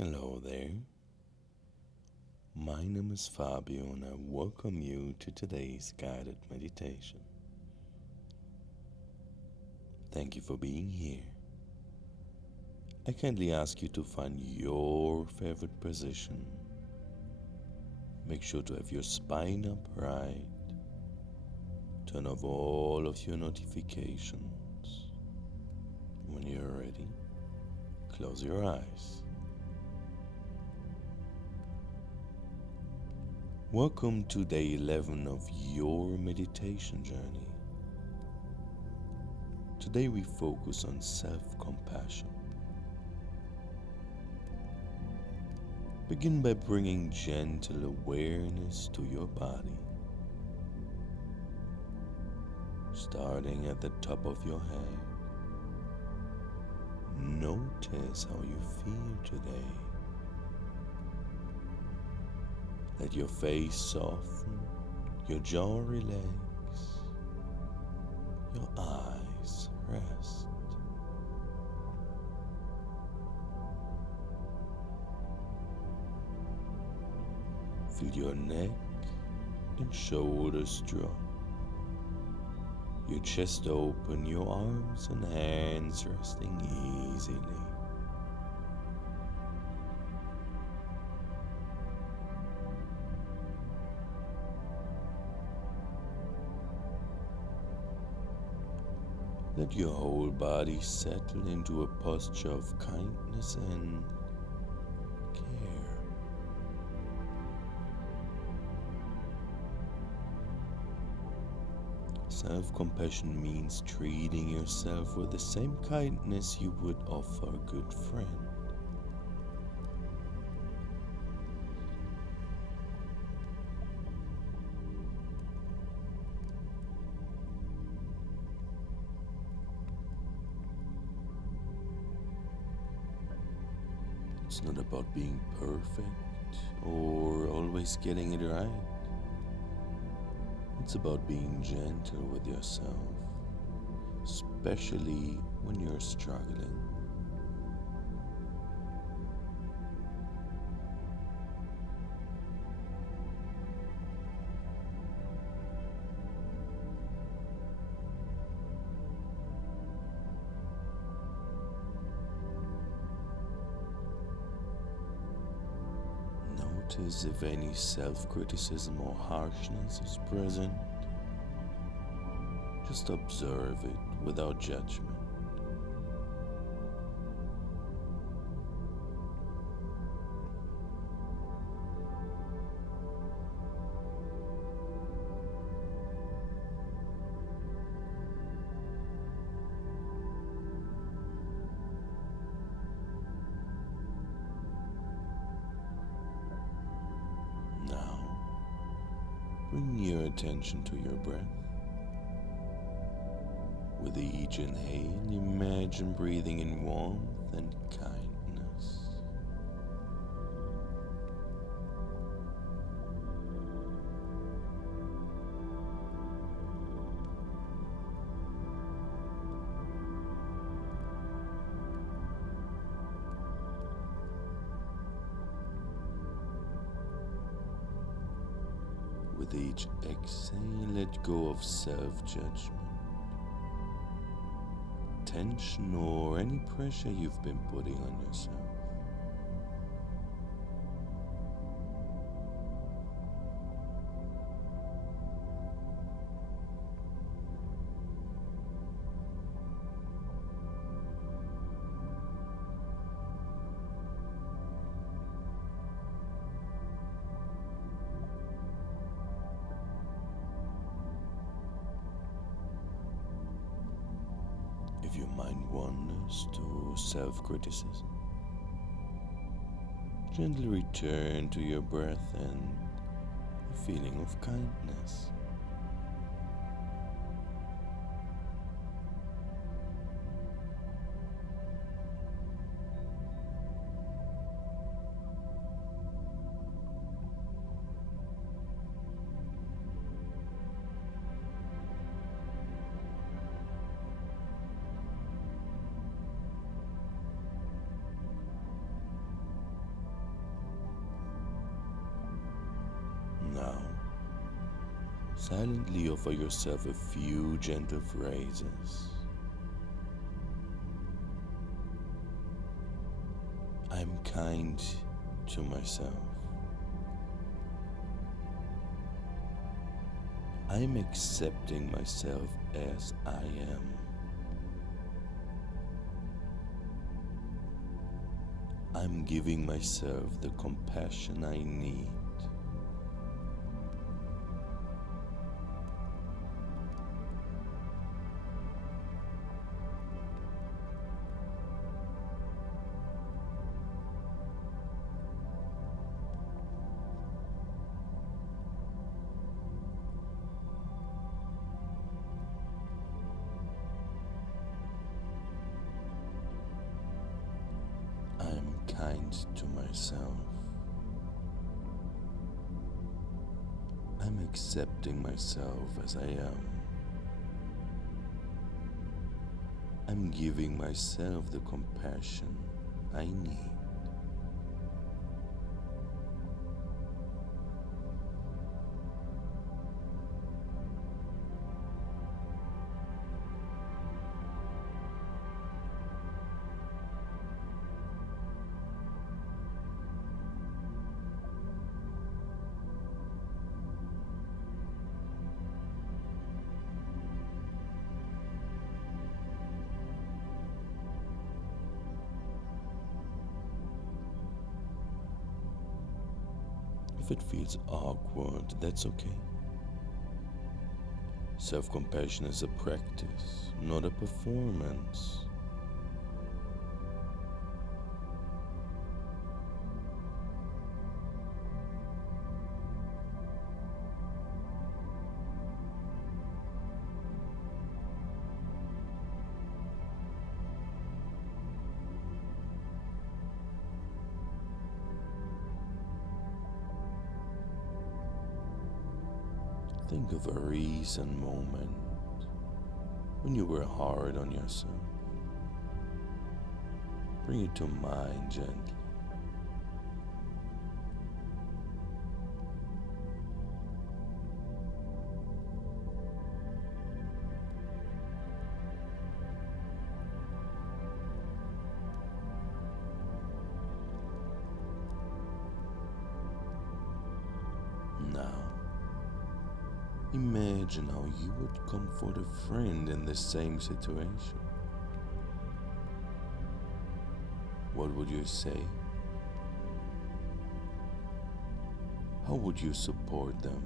Hello there. My name is Fabio and I welcome you to today's guided meditation. Thank you for being here. I kindly ask you to find your favorite position. Make sure to have your spine upright. Turn off all of your notifications. When you're ready, close your eyes. Welcome to day 11 of your meditation journey. Today we focus on self-compassion. Begin by bringing gentle awareness to your body, starting at the top of your head. Notice how you feel today. Let your face soften, your jaw relax, your eyes rest. Feel your neck and shoulders drop, your chest open, your arms and hands resting easily. Let your whole body settle into a posture of kindness and care. Self-compassion means treating yourself with the same kindness you would offer a good friend. It's not about being perfect or always getting it right. It's about being gentle with yourself, especially when you're struggling. Notice if any self-criticism or harshness is present. Just observe it without judgment. Now, bring your attention to your breath. With each inhale, imagine breathing in warmth and kindness. With each exhale, let go of self-judgment, tension, or any pressure you've been putting on yourself. If your mind wanders to self-criticism, gently return to your breath and the feeling of kindness. Now, silently offer yourself a few gentle phrases. I'm kind to myself. I'm accepting myself as I am. I'm giving myself the compassion I need. I'm kind to myself. I'm accepting myself as I am. I'm giving myself the compassion I need. If it feels awkward, that's okay. Self-compassion is a practice, not a performance. Think of a recent moment when you were hard on yourself. Bring it to mind gently. Now, imagine how you would comfort a friend in the same situation. What would you say? How would you support them?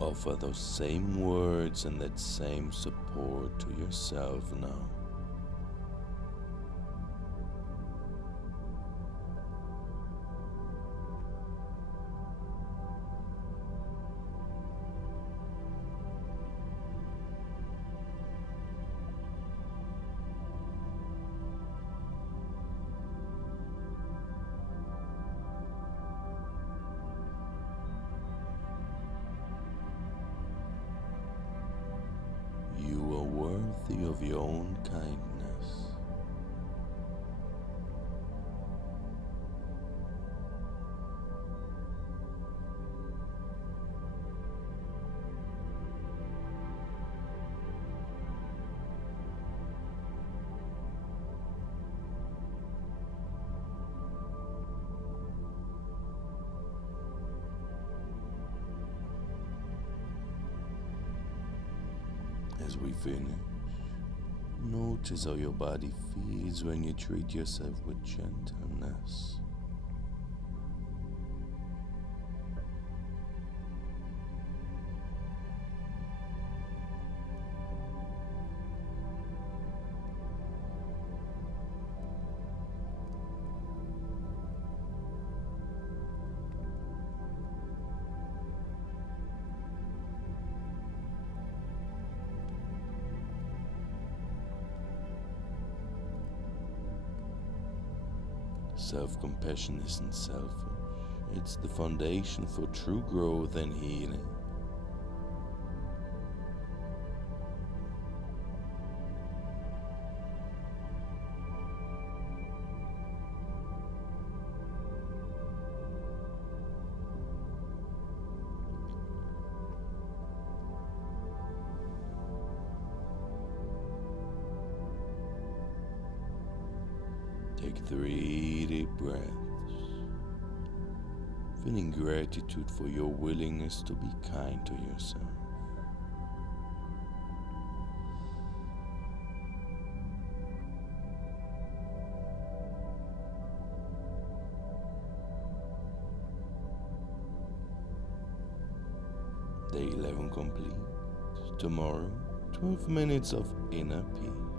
Offer those same words and that same support to yourself now. You are worthy of your own kindness. As we finish, notice how your body feels when you treat yourself with gentleness. Self-compassion isn't selfish. It's the foundation for true growth and healing. Take 3 deep breaths, feeling gratitude for your willingness to be kind to yourself. Day 11 complete. Tomorrow, 12 minutes of inner peace.